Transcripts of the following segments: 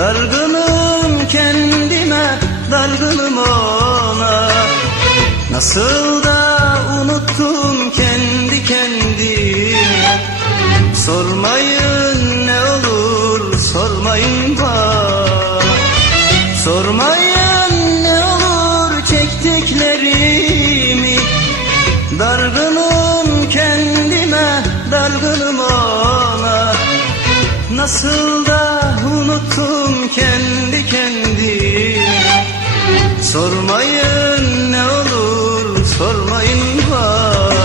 Dargınım kendime, dargınım ona. Nasıl da unuttum kendi kendimi. Sormayın ne olur, sormayın bana. Sormayın ne olur çektiklerimi. Dargınım kendime, dargınım ona. Nasıl da unuttum Sormayın ne olur, sormayın bana.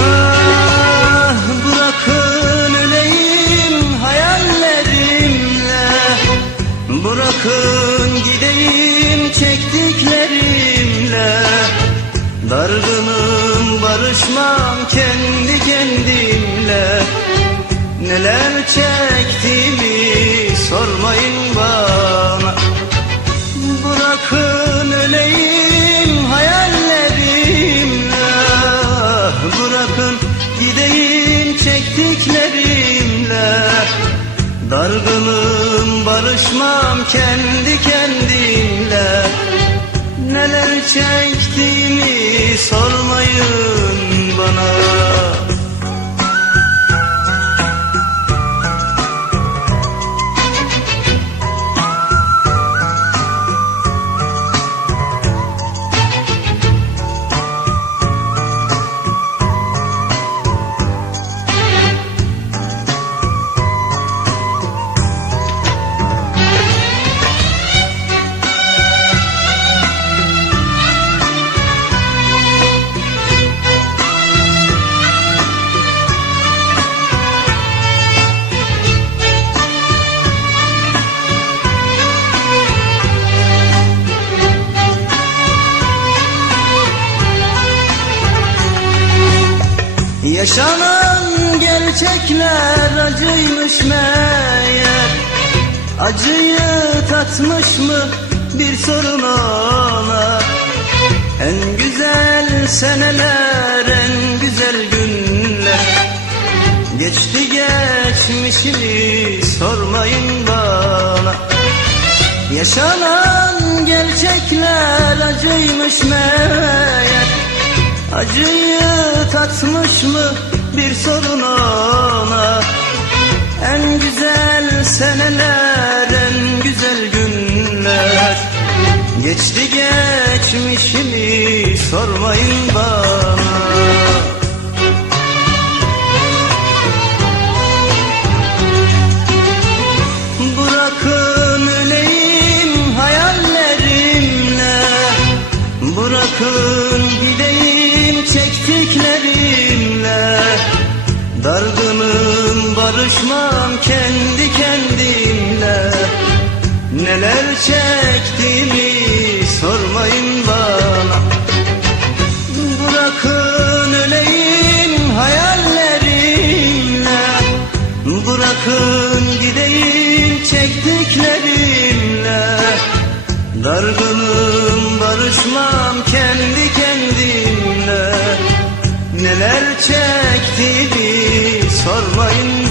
Ah, bırakın öleyim hayallerimle. Bırakın gideyim çektiklerimle. Dargınım barışmam kendi kendimle. Neler çektiğimi çektiklerimle Dargınım barışmam kendi kendimle Neler çektiğimi Yaşanan gerçekler acıymış meğer. Acıyı tatmış mı bir sorun ona En güzel seneler en güzel günler. Geçti geçmişini sormayın bana. Yaşanan gerçekler acıymış meğer Acıyı tatmış mı bir sorun ona? En güzel seneler en güzel günler. Geçti geçmişimi sormayın bana Barışmam kendi kendimle. Neler çektiğimi sormayın bana. Bırakın öleyim hayallerimle. Bırakın gideyim çektiklerimle. Dargınım barışmam kendi kendimle. Neler çektiğimi sormayın